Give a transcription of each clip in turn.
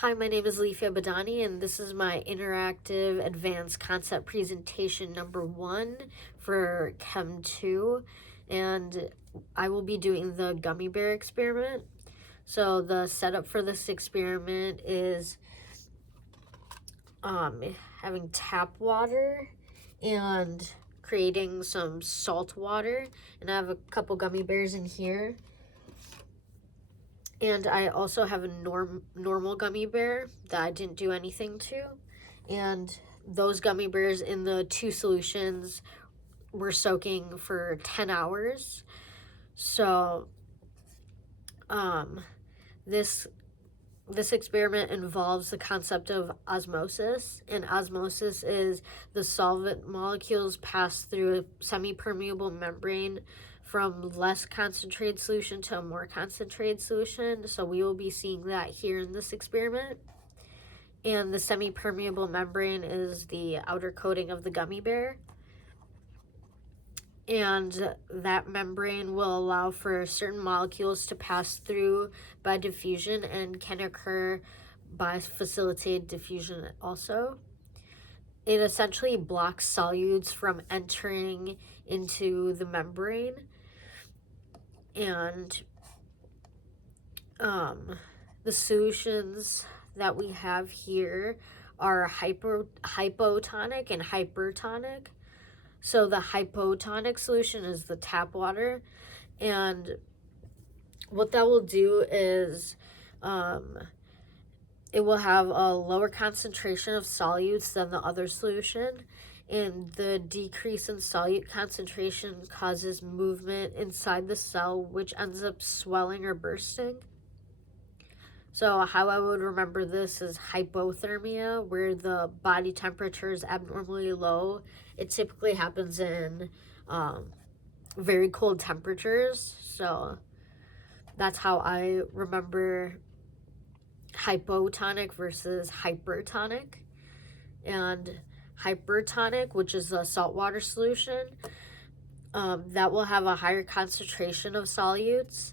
Hi, my name is Leafia Badani, and this is my interactive advanced concept presentation number 1 for Chem 2, and I will be doing the gummy bear experiment. So the setup for this experiment is having tap water and creating some salt water, and I have a couple gummy bears in here. And I also have a normal gummy bear that I didn't do anything to. And those gummy bears in the 2 solutions were soaking for 10 hours. So this experiment involves the concept of osmosis. And osmosis is the solvent molecules pass through a semi-permeable membrane from less concentrated solution to a more concentrated solution. So we will be seeing that here in this experiment. And the semi-permeable membrane is the outer coating of the gummy bear. And that membrane will allow for certain molecules to pass through by diffusion and can occur by facilitated diffusion also. It essentially blocks solutes from entering into the membrane. And the solutions that we have here are hypotonic and hypertonic. So the hypotonic solution is the tap water, and what that will do is it will have a lower concentration of solutes than the other solution, and the decrease in solute concentration causes movement inside the cell, which ends up swelling or bursting. So how I would remember this is hypothermia, where the body temperature is abnormally low. It typically happens in very cold temperatures. So that's how I remember hypotonic versus hypertonic. And hypertonic, which is a saltwater solution, that will have a higher concentration of solutes,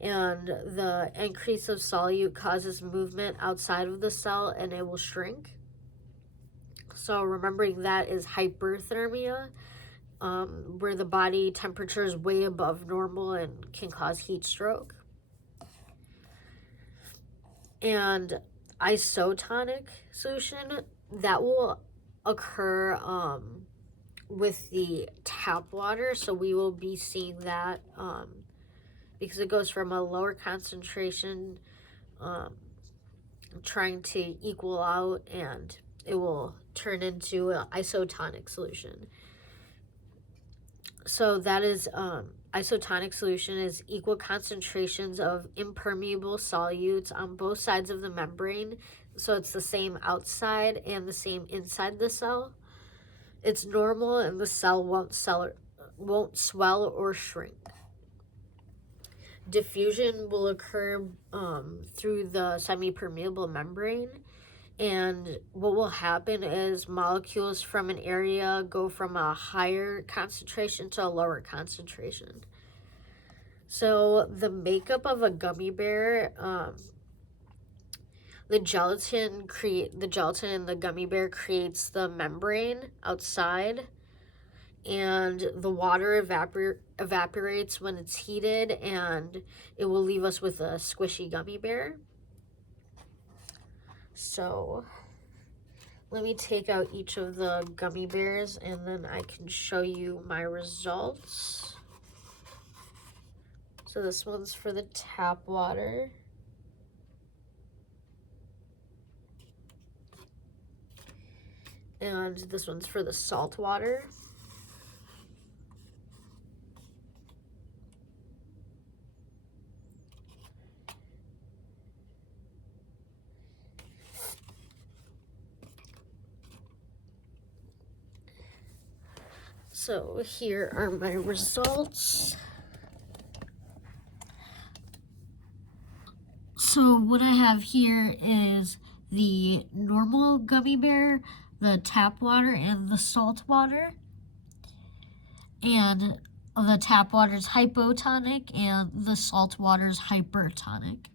and the increase of solute causes movement outside of the cell and it will shrink. So remembering that is hyperthermia, where the body temperature is way above normal and can cause heat stroke. And isotonic solution, that will occur with the tap water. So we will be seeing that because it goes from a lower concentration trying to equal out, and it will turn into an isotonic solution. So that is isotonic solution is equal concentrations of impermeable solutes on both sides of the membrane. So it's the same outside and the same inside the cell. It's normal and the cell won't swell or shrink. Diffusion will occur through the semi-permeable membrane, and what will happen is molecules from an area go from a higher concentration to a lower concentration. So the makeup of a gummy bear, the gelatin in the gummy bear creates the membrane outside, and the water evaporates when it's heated, and it will leave us with a squishy gummy bear. So let me take out each of the gummy bears and then I can show you my results. So this one's for the tap water. And this one's for the salt water. So here are my results. So what I have here is the normal gummy bear, the tap water, and the salt water. And the tap water is hypotonic and the salt water is hypertonic.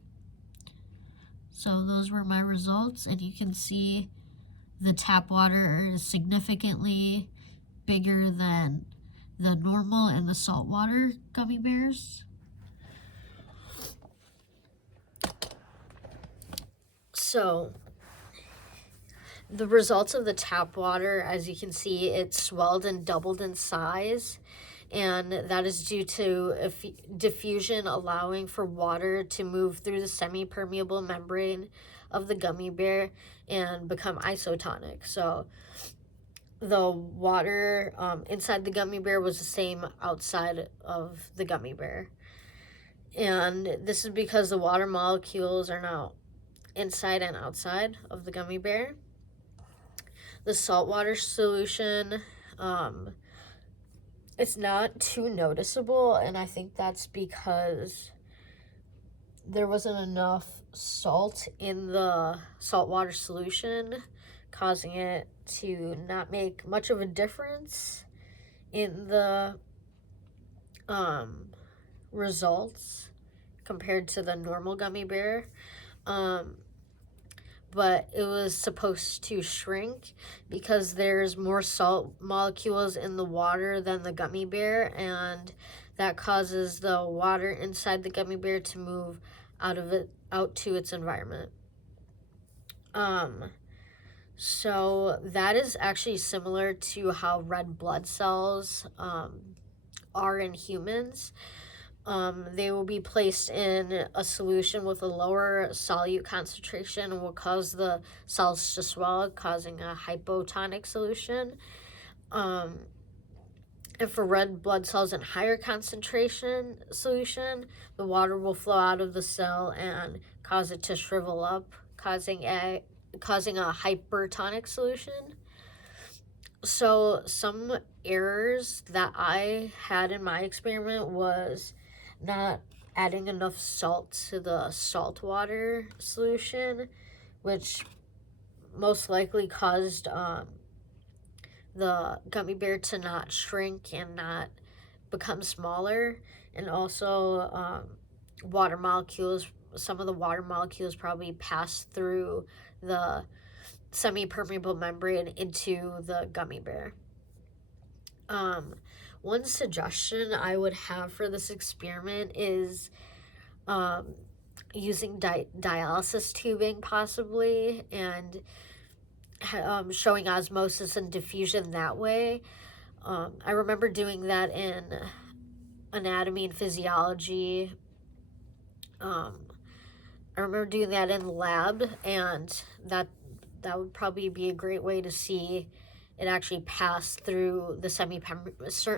So those were my results, and you can see the tap water is significantly bigger than the normal and the saltwater gummy bears. So the results of the tap water, as you can see, it swelled and doubled in size, and that is due to diffusion allowing for water to move through the semi-permeable membrane of the gummy bear and become isotonic. So the water inside the gummy bear was the same outside of the gummy bear. And this is because the water molecules are now inside and outside of the gummy bear. The saltwater solution, it's not too noticeable, and I think that's because there wasn't enough salt in the saltwater solution, causing it to not make much of a difference in the results compared to the normal gummy bear. But it was supposed to shrink because there's more salt molecules in the water than the gummy bear, and that causes the water inside the gummy bear to move out to its environment. So that is actually similar to how red blood cells are in humans. They will be placed in a solution with a lower solute concentration and will cause the cells to swell, causing a hypotonic solution. And for red blood cells in higher concentration solution, the water will flow out of the cell and cause it to shrivel up, causing a hypertonic solution. So some errors that I had in my experiment was not adding enough salt to the saltwater solution, which most likely caused the gummy bear to not shrink and not become smaller. And also water molecules, some of the water molecules probably passed through the semi-permeable membrane into the gummy bear. One suggestion I would have for this experiment is using dialysis tubing possibly, and showing osmosis and diffusion that way. I remember doing that in anatomy and physiology. I remember doing that in the lab, and that would probably be a great way to see it actually pass through the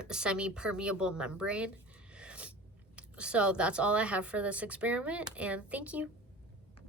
semi-permeable membrane. So that's all I have for this experiment, and thank you.